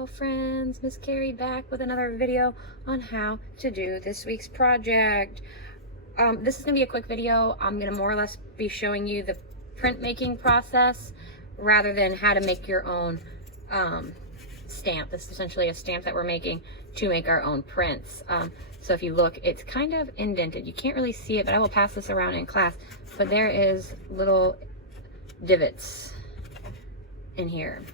Hello friends, Miss Carrie back with another video on how to do this week's project. This is going to be a quick video. I'm going to more or less be showing you the printmaking process rather than how to make your own stamp. This is essentially a stamp that we're making to make our own prints. So if you look, it's kind of indented. You can't really see it, but I will pass this around in class. But there is little divots in here.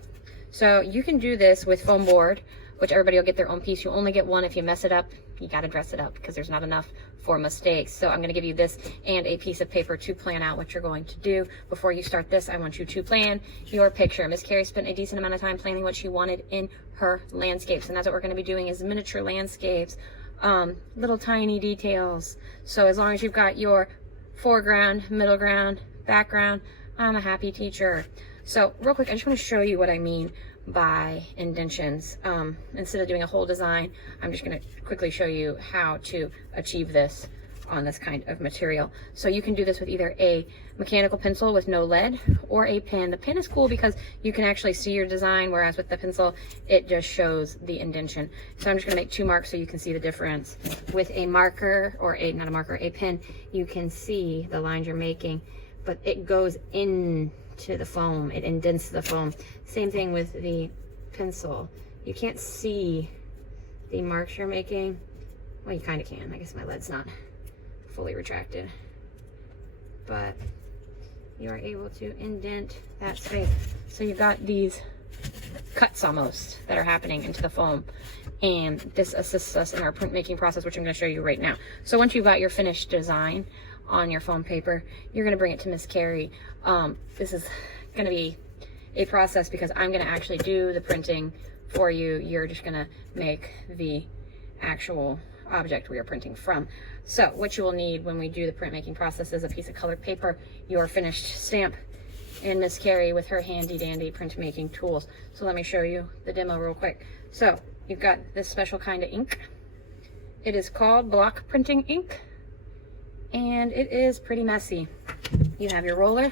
So you can do this with foam board, which everybody will get their own piece. You only get one. If you mess it up, you got to dress it up because there's not enough for mistakes. So I'm going to give you this and a piece of paper to plan out what you're going to do. Before you start this, I want you to plan your picture. Miss Carrie spent a decent amount of time planning what she wanted in her landscapes, and that's what we're going to be doing is miniature landscapes, little tiny details. So as long as you've got your foreground, middle ground, background, I'm a happy teacher. So real quick, I just want to show you what I mean by indentions. Instead of doing a whole design, I'm just going to quickly show you how to achieve this on this kind of material. So you can do this with either a mechanical pencil with no lead or a pen. The pen is cool because you can actually see your design, whereas with the pencil, it just shows the indentation. So I'm just going to make 2 marks so you can see the difference. With a marker, or not a marker, a pen, you can see the lines you're making, but it goes in to the foam, it indents the foam. Same thing with the pencil. You can't see the marks you're making. Well, you kind of can. I guess my lead's not fully retracted, but you are able to indent that space. So you've got these cuts almost that are happening into the foam, and this assists us in our printmaking process, which I'm going to show you right now. So once you've got your finished design on your foam paper, you're going to bring it to Miss Carrie. This is going to be a process because I'm going to actually do the printing for you. You're just going to make the actual object we are printing from. So what you will need when we do the printmaking process is a piece of colored paper, your finished stamp, and Miss Carrie with her handy dandy printmaking tools. So let me show you the demo real quick. So you've got this special kind of ink. It is called block printing ink, and it is pretty messy. You have your roller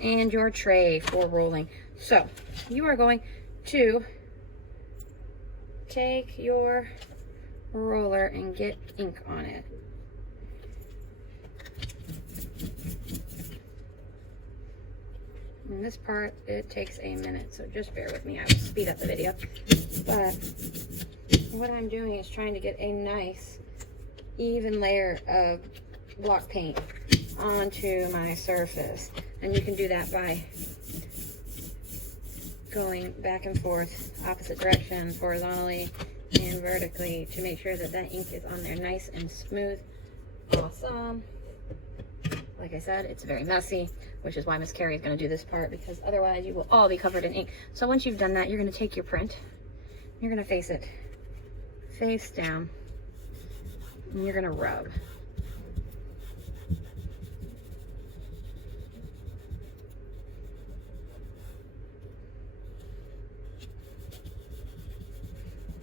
and your tray for rolling. So you are going to take your roller and get ink on it. And this part, it takes a minute, so just bear with me. I will speed up the video. But what I'm doing is trying to get a nice even layer of block paint onto my surface, and you can do that by going back and forth, opposite directions, horizontally and vertically, to make sure that that ink is on there nice and smooth. Awesome. Like I said, it's very messy, which is why Miss Carrie is going to do this part, because otherwise you will all be covered in ink. So once you've done that, you're going to take your print, you're going to face it face down, and you're going to rub.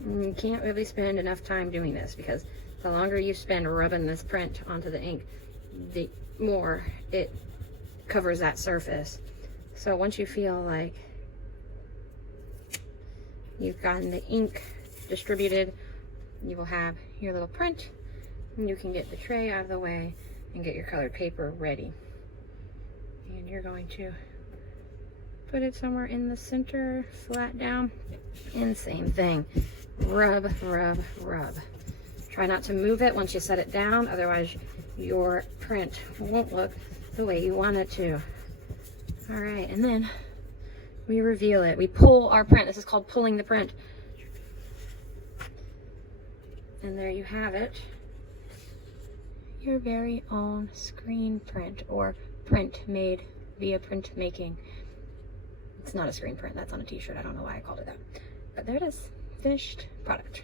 You can't really spend enough time doing this, because the longer you spend rubbing this print onto the ink, the more it covers that surface. So once you feel like you've gotten the ink distributed, you will have your little print, and you can get the tray out of the way and get your colored paper ready. And you're going to put it somewhere in the center, flat down, and same thing. Rub, rub, rub. Try not to move it once you set it down, otherwise your print won't look the way you want it to. All right, and then we reveal it. We pull our print. This is called pulling the print. And there you have it. Your very own screen print, or print made via printmaking. It's not a screen print. That's on a t-shirt. I don't know why I called it that. But there it is. Finished product.